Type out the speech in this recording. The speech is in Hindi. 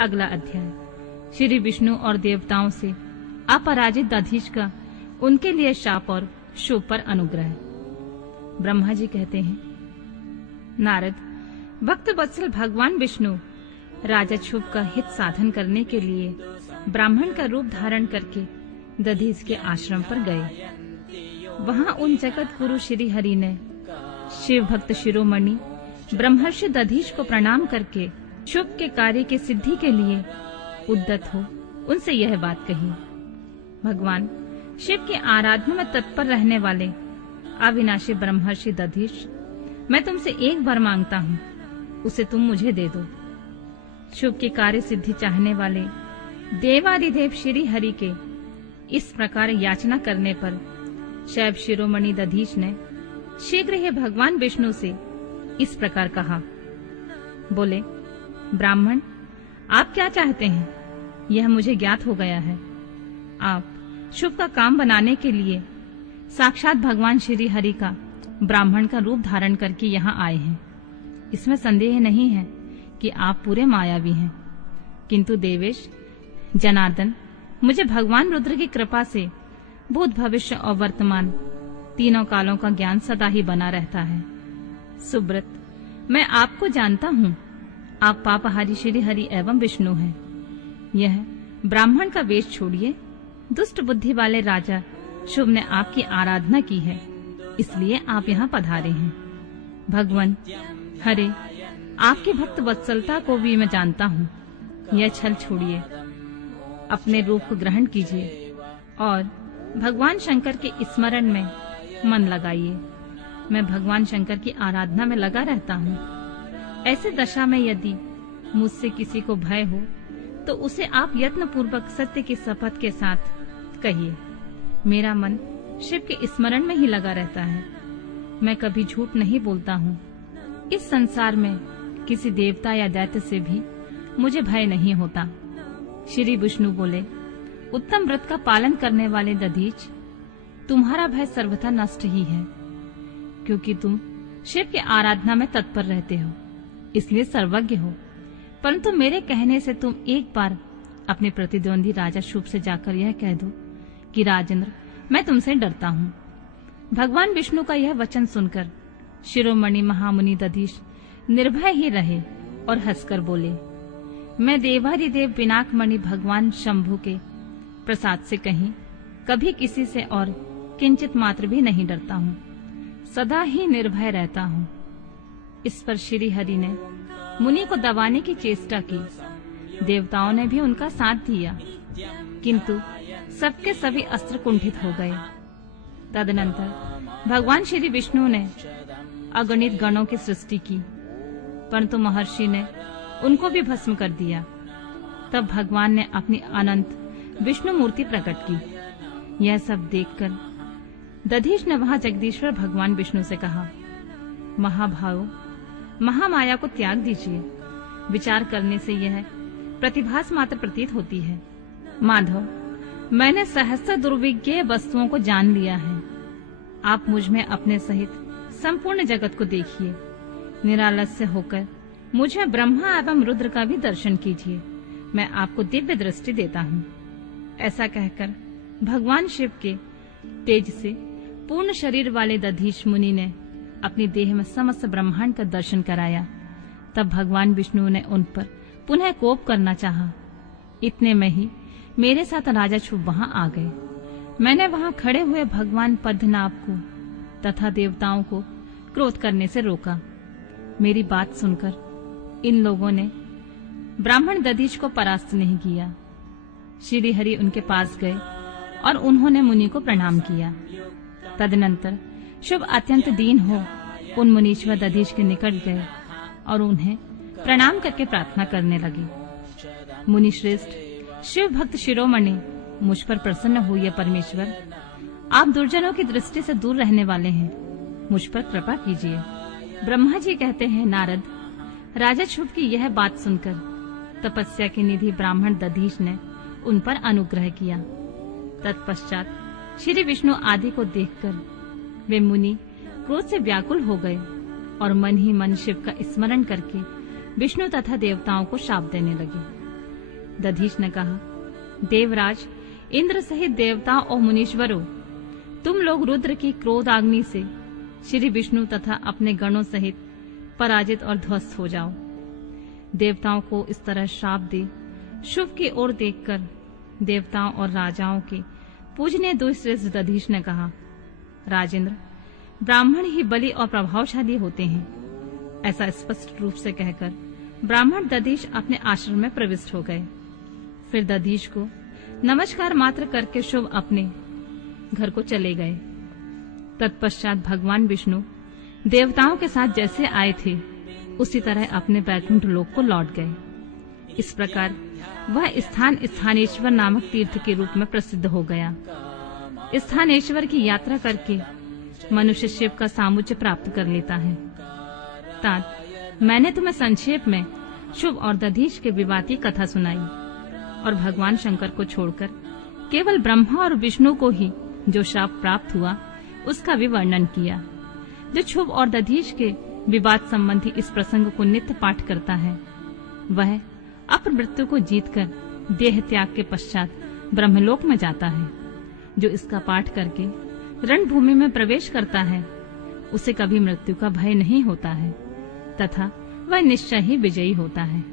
अगला अध्याय। श्री विष्णु और देवताओं से अपराजित दधीच का उनके लिए शाप और शुभ पर अनुग्रह। ब्रह्मा जी कहते हैं, नारद, भक्त वत्सल भगवान विष्णु राजा शुभ का हित साधन करने के लिए ब्राह्मण का रूप धारण करके दधीच के आश्रम पर गए। वहां उन जगत गुरु श्री हरि ने शिव भक्त शिरोमणि ब्रह्मर्षि दधीच को प्रणाम करके शुभ के कार्य की सिद्धि के लिए उद्यत हो उनसे यह बात कही। भगवान शिव की आराधना में तत्पर रहने वाले अविनाशी ब्रह्मर्षि दधीच, मैं तुमसे एक बार मांगता हूँ, उसे तुम मुझे दे दो। शुभ के कार्य सिद्धि चाहने वाले देवादिदेव श्री हरि के इस प्रकार याचना करने पर शैव शिरोमणि दधीच ने शीघ्र ही भगवान विष्णु से इस प्रकार कहा। बोले, ब्राह्मण, आप क्या चाहते हैं, यह मुझे ज्ञात हो गया है। आप शुभ का काम बनाने के लिए साक्षात भगवान श्री हरि का ब्राह्मण का रूप धारण करके यहाँ आए हैं। इसमें संदेह नहीं है कि आप पूरे मायावी हैं, किंतु देवेश जनार्दन, मुझे भगवान रुद्र की कृपा से भूत भविष्य और वर्तमान तीनों कालों का ज्ञान सदा ही बना रहता है। सुब्रत, मैं आपको जानता हूँ, आप पापहारी श्री हरि एवं विष्णु हैं। यह ब्राह्मण का वेश छोड़िए, दुष्ट बुद्धि वाले राजा शुभ ने आपकी आराधना की है, इसलिए आप यहाँ पधारे हैं। भगवान हरे, आपकी भक्त वत्सलता को भी मैं जानता हूँ। यह छल छोड़िए, अपने रूप को ग्रहण कीजिए और भगवान शंकर के स्मरण में मन लगाइए। मैं भगवान शंकर की आराधना में लगा रहता हूँ। ऐसे दशा में यदि मुझसे किसी को भय हो तो उसे आप यत्न पूर्वक सत्य की शपथ के साथ कहिए। मेरा मन शिव के स्मरण में ही लगा रहता है। मैं कभी झूठ नहीं बोलता हूँ। इस संसार में किसी देवता या दैत्य से भी मुझे भय नहीं होता। श्री विष्णु बोले, उत्तम व्रत का पालन करने वाले दधीच, तुम्हारा भय सर्वथा नष्ट ही है, क्योंकि तुम शिव की आराधना में तत्पर रहते हो, इसलिए सर्वज्ञ हो। परंतु मेरे कहने से तुम एक बार अपने प्रतिद्वंदी राजा शुभ से जाकर यह कह दो कि राजेंद्र, मैं तुमसे डरता हूँ। भगवान विष्णु का यह वचन सुनकर शिरोमणि महामुनि दधीच निर्भय ही रहे और हंसकर बोले, मैं देवादिदेव पिनाकमणि भगवान शंभु के प्रसाद से कहीं कभी किसी से और किंचित मात्र भी नहीं डरता हूँ, सदा ही निर्भय रहता हूँ। इस पर श्री हरि ने मुनि को दबाने की चेष्टा की। देवताओं ने भी उनका साथ दिया, किंतु सबके सभी अस्त्र कुंठित हो गए। तदनंतर भगवान श्री विष्णु ने अगणित गणों की सृष्टि की, परंतु महर्षि ने उनको भी भस्म कर दिया। तब भगवान ने अपनी अनंत विष्णु मूर्ति प्रकट की। यह सब देखकर दधीच ने वहां जगदीश्वर भगवान विष्णु से कहा, महाभाव, महामाया को त्याग दीजिए। विचार करने से यह प्रतिभास मात्र प्रतीत होती है। माधव, मैंने सहस्त्र दुर्विज्ञेय वस्तुओं को जान लिया है। आप मुझ में अपने सहित संपूर्ण जगत को देखिए। निरालस्य होकर मुझे ब्रह्मा एवं रुद्र का भी दर्शन कीजिए। मैं आपको दिव्य दृष्टि देता हूँ। ऐसा कहकर भगवान शिव के तेज से पूर्ण शरीर वाले दधीच मुनि ने अपनी देह में समस्त ब्रह्मांड का दर्शन कराया। तब भगवान विष्णु ने उन पर पुनः कोप करना चाहा। इतने में ही मेरे साथ राजा शुभ वहां आ गए। मैंने वहां खड़े हुए भगवान पद्मनाभ को तथा देवताओं को क्रोध करने से रोका। मेरी बात सुनकर इन लोगों ने ब्राह्मण दधीच को परास्त नहीं किया। श्री हरि उनके पास गए और उन्होंने मुनि को प्रणाम किया। तदनंतर शुभ अत्यंत दीन हो उन मुनीश्वर दधीच के निकट गए और उन्हें प्रणाम करके प्रार्थना करने लगे। मुनि श्रेष्ठ, शिव भक्त शिरोमणि, मुझ पर प्रसन्न हुए परमेश्वर, आप दुर्जनों की दृष्टि से दूर रहने वाले हैं, मुझ पर कृपा कीजिए। ब्रह्मा जी कहते हैं, नारद, राजा शुभ की यह बात सुनकर तपस्या की निधि ब्राह्मण दधीच ने उन पर अनुग्रह किया। तत्पश्चात श्री विष्णु आदि को देखकर वे मुनि क्रोध से व्याकुल हो गए और मन ही मन शिव का स्मरण करके विष्णु तथा देवताओं को शाप देने लगे। दधीच ने कहा, देवराज, इंद्र सहित देवताओं और मुनीश्वरों, तुम लोग रुद्र की क्रोधाग्नि से श्री विष्णु तथा अपने गणों सहित पराजित और ध्वस्त हो जाओ। देवताओं को इस तरह श्राप दे शुभ की ओर देखकर देवताओं और राजाओं के पूजनीय दुश्रेष्ठ दधीच ने कहा, राजेंद्र, ब्राह्मण ही बलि और प्रभावशाली होते हैं। ऐसा स्पष्ट रूप से कहकर ब्राह्मण दधीच अपने आश्रम में प्रविष्ट हो गए। फिर दधीच को नमस्कार मात्र करके शुभ अपने घर को चले गए। तत्पश्चात भगवान विष्णु देवताओं के साथ जैसे आए थे उसी तरह अपने वैकुंठ लोक को लौट गए। इस प्रकार वह स्थान स्थानेश्वर नामक तीर्थ के रूप में प्रसिद्ध हो गया। स्थानेश्वर की यात्रा करके मनुष्य शिव का सामुज्य प्राप्त कर लेता है। तात, मैंने तुम्हें संक्षेप में शुभ और दधीच के विवाद की कथा सुनाई और भगवान शंकर को छोड़कर केवल ब्रह्मा और विष्णु को ही जो श्राप प्राप्त हुआ उसका भी वर्णन किया। जो शुभ और दधीच के विवाद संबंधी इस प्रसंग को नित्य पाठ करता है वह अपमृत्यु को जीतकर देह त्याग के पश्चात ब्रह्मलोक में जाता है। जो इसका पाठ करके रणभूमि में प्रवेश करता है उसे कभी मृत्यु का भय नहीं होता है तथा वह निश्चय ही विजयी होता है।